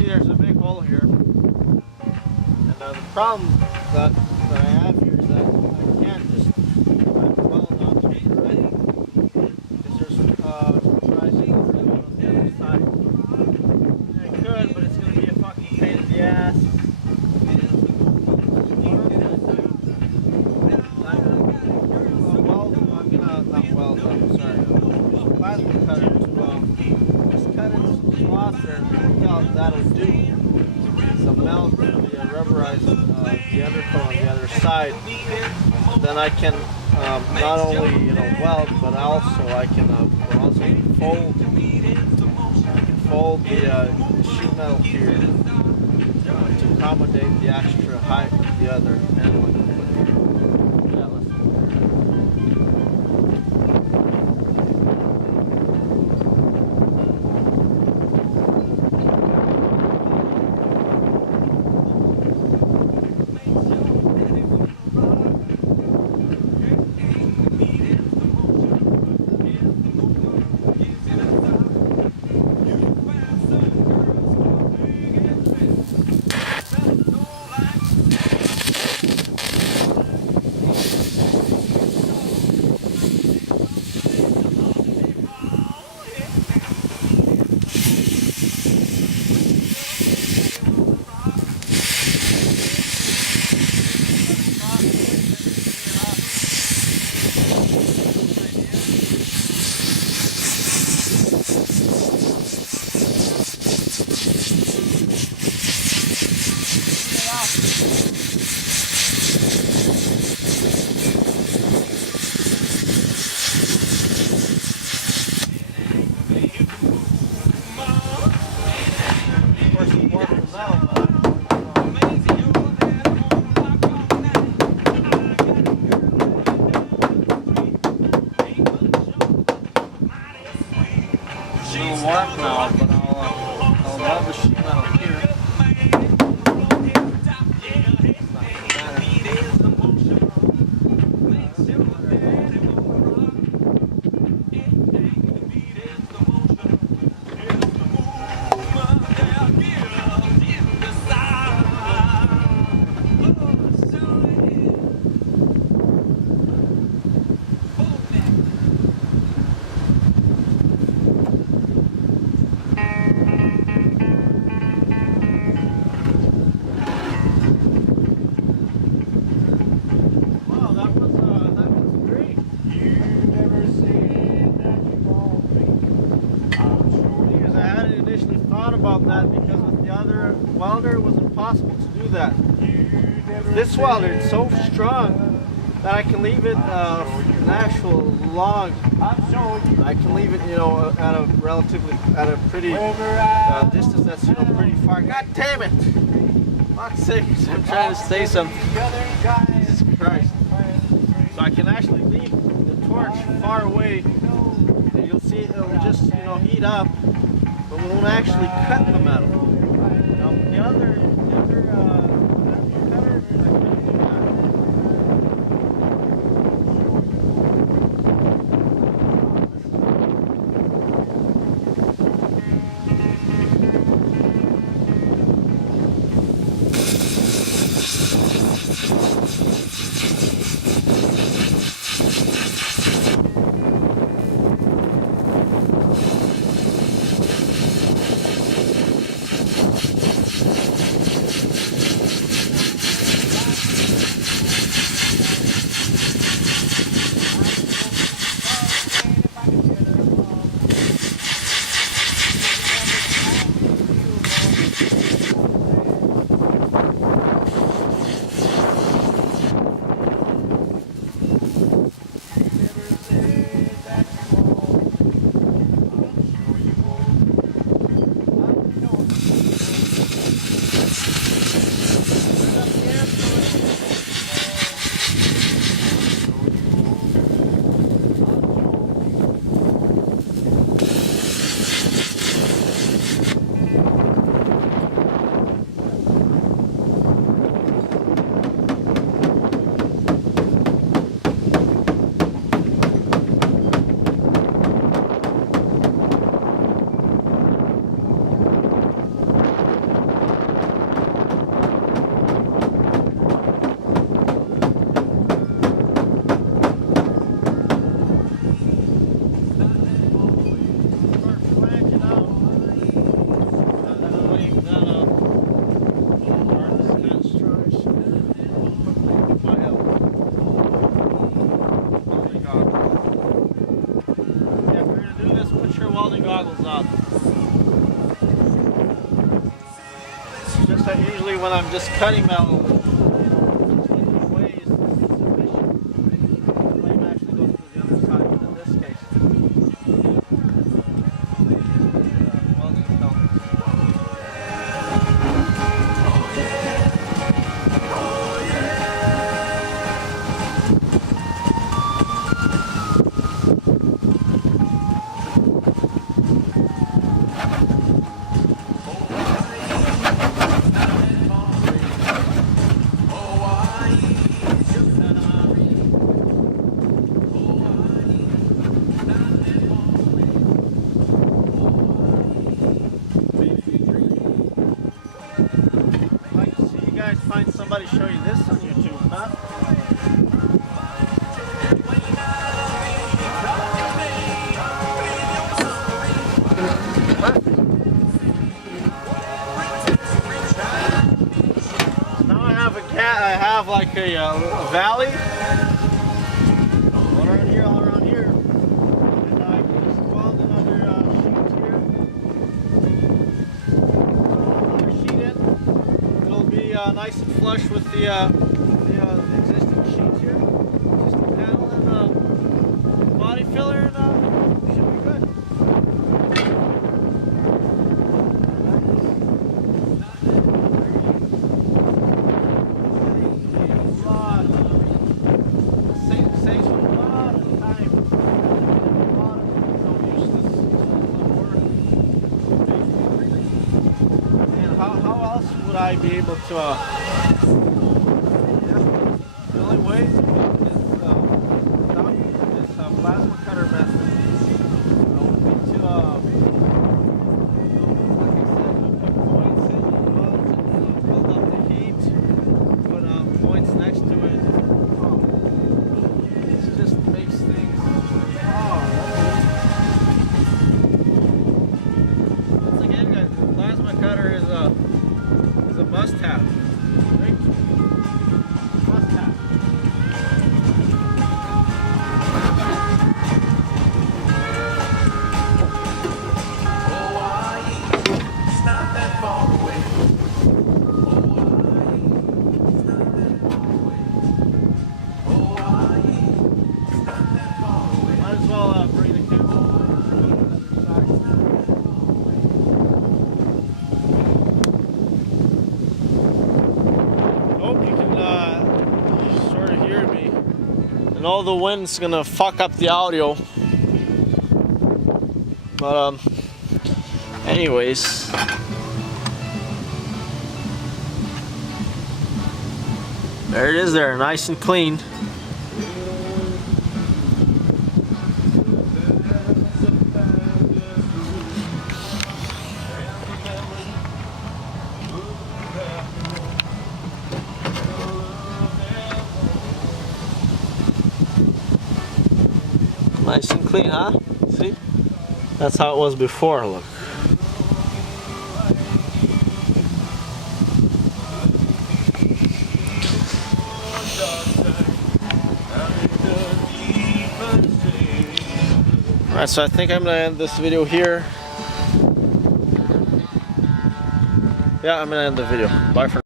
see there's a big hole here. And the problem that I have here is that I can't just weld onto it, right? Because there's rising over on the other side. I could, but it's going to be a fucking pain in the ass. Plasma cutter to just cut in some slots there, that'll do some melt to the rubberize the undercoat on the other side. Then I can not only weld, but also I can fold the sheet metal here to accommodate the extra height of the other handle. Warm now, but I'll rub the sheet metal here. About that because with the other welder it was impossible to do that. This welder is so strong that I can leave it an actual log. I can leave it, at a pretty distance that's pretty far. God damn it! Fuck's sake, I'm trying to say something. Jesus Christ! So I can actually leave the torch far away, and you'll see it'll just heat up. But we won't actually cut the metal. Now, the other cutter, not. It's just that usually when I'm just cutting metal, just way is sufficient. The flame actually goes to the other side, but in this case, welding is done. Find somebody show you this on YouTube, huh? Now I have I have like a valley all around here, and I can just weld another sheet in. It'll be nice and flush with the existing sheets here, existing panel and body filler, and should be good. Saves a lot of time, a lot of useless work. And how else would I be able to? The only way to work is without using this plasma cutter method. Would be to, like I said, put points in the welds and build up the heat. Put points next to it. It just makes things. Once again, guys, the plasma cutter is a must-have. Right? Must-have. Might as well bring the cable over to the other side. Hope you can sort of hear me. And all the wind's gonna fuck up the audio. But anyways. There it is there, nice and clean. Nice and clean, huh? See? That's how it was before, look. Alright, so I think I'm gonna end this video here. Yeah, I'm gonna end the video. Bye for now.